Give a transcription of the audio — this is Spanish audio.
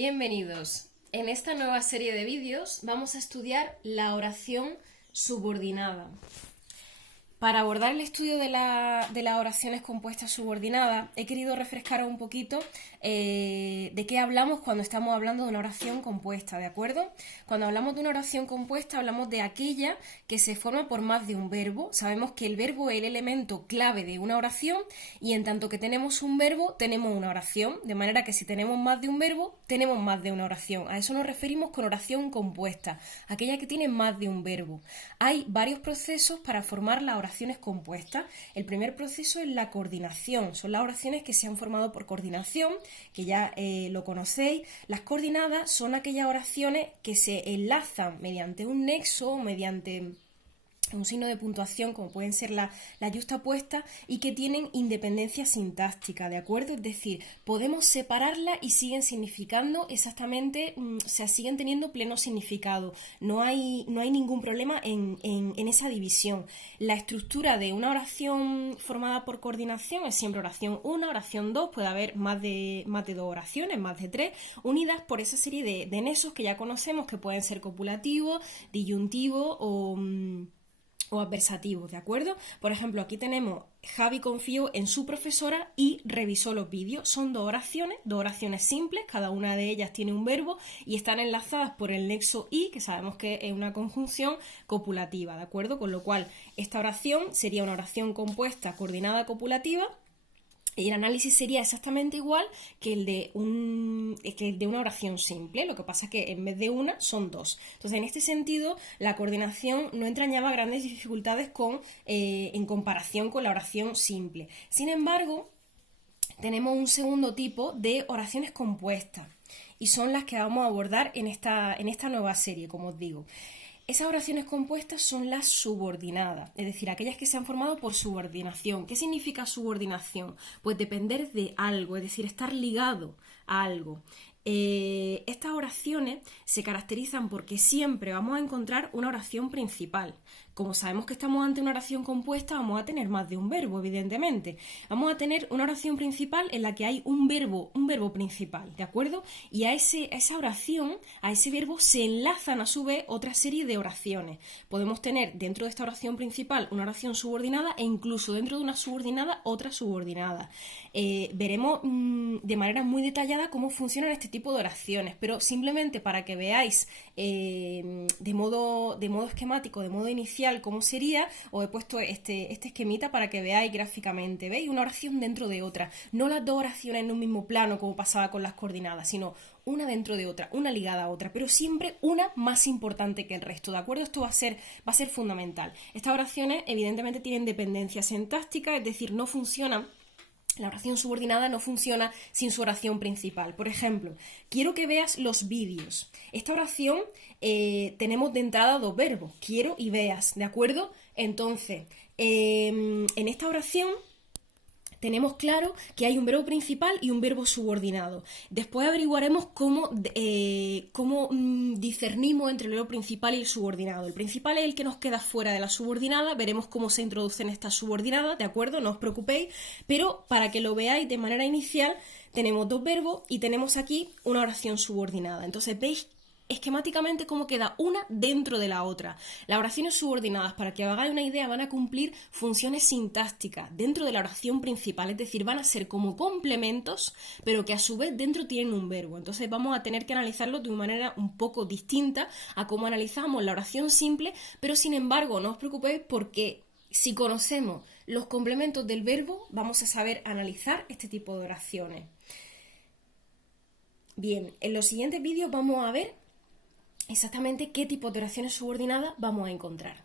Bienvenidos. En esta nueva serie de vídeos vamos a estudiar la oración subordinada. Para abordar el estudio de las oraciones compuestas subordinadas, he querido refrescaros un poquito de qué hablamos cuando estamos hablando de una oración compuesta, ¿de acuerdo? Cuando hablamos de una oración compuesta, hablamos de aquella que se forma por más de un verbo. Sabemos que el verbo es el elemento clave de una oración y en tanto que tenemos un verbo, tenemos una oración, de manera que si tenemos más de un verbo, tenemos más de una oración. A eso nos referimos con oración compuesta, aquella que tiene más de un verbo. Hay varios procesos para formar la oraciones compuestas. El primer proceso es la coordinación. Son las oraciones que se han formado por coordinación, que ya lo conocéis. Las coordinadas son aquellas oraciones que se enlazan mediante un nexo o mediante un signo de puntuación, como pueden ser la yuxtapuesta, y que tienen independencia sintáctica, ¿de acuerdo? Es decir, podemos separarlas y siguen significando exactamente, o sea, siguen teniendo pleno significado. No hay ningún problema en esa división. La estructura de una oración formada por coordinación es siempre oración 1, oración 2, puede haber más de 2 oraciones, más de 3, unidas por esa serie de nexos que ya conocemos, que pueden ser copulativos, disyuntivos o adversativos, ¿de acuerdo? Por ejemplo, aquí tenemos Javi confió en su profesora y revisó los vídeos. Son dos oraciones simples, cada una de ellas tiene un verbo y están enlazadas por el nexo y, que sabemos que es una conjunción copulativa, ¿de acuerdo? Con lo cual, esta oración sería una oración compuesta coordinada copulativa. Y el análisis sería exactamente igual que el de una oración simple, lo que pasa es que en vez de una son dos. Entonces, en este sentido, la coordinación no entrañaba grandes dificultades en comparación con la oración simple. Sin embargo, tenemos un segundo tipo de oraciones compuestas y son las que vamos a abordar en esta nueva serie, como os digo. Esas oraciones compuestas son las subordinadas, es decir, aquellas que se han formado por subordinación. ¿Qué significa subordinación? Pues depender de algo, es decir, estar ligado a algo. Estas oraciones se caracterizan porque siempre vamos a encontrar una oración principal. Como sabemos que estamos ante una oración compuesta, vamos a tener más de un verbo, evidentemente. Vamos a tener una oración principal en la que hay un verbo principal, ¿de acuerdo? Y a esa oración, a ese verbo, se enlazan a su vez otra serie de oraciones. Podemos tener dentro de esta oración principal una oración subordinada e incluso dentro de una subordinada otra subordinada. Veremos de manera muy detallada cómo funcionan este tipo de oraciones, pero simplemente para que veáis de modo esquemático, de modo inicial, cómo sería, os he puesto este esquemita para que veáis gráficamente, ¿veis? Una oración dentro de otra, no las dos oraciones en un mismo plano como pasaba con las coordinadas, sino una dentro de otra, una ligada a otra, pero siempre una más importante que el resto, ¿de acuerdo? Esto va a ser fundamental. Estas oraciones evidentemente tienen dependencia sintáctica, es decir, no funcionan. La oración subordinada no funciona sin su oración principal. Por ejemplo, quiero que veas los vídeos. Esta oración tenemos de entrada dos verbos, quiero y veas, ¿de acuerdo? Entonces, en esta oración tenemos claro que hay un verbo principal y un verbo subordinado. Después averiguaremos cómo discernimos entre el verbo principal y el subordinado. El principal es el que nos queda fuera de la subordinada, veremos cómo se introducen estas subordinadas, ¿de acuerdo? No os preocupéis, pero para que lo veáis de manera inicial, tenemos dos verbos y tenemos aquí una oración subordinada. Entonces, ¿veis esquemáticamente cómo queda una dentro de la otra? Las oraciones subordinadas, para que os hagáis una idea, van a cumplir funciones sintácticas dentro de la oración principal, es decir, van a ser como complementos, pero que a su vez dentro tienen un verbo. Entonces vamos a tener que analizarlo de una manera un poco distinta a cómo analizamos la oración simple, pero sin embargo no os preocupéis porque si conocemos los complementos del verbo, vamos a saber analizar este tipo de oraciones. Bien, en los siguientes vídeos vamos a ver exactamente qué tipo de oraciones subordinadas vamos a encontrar.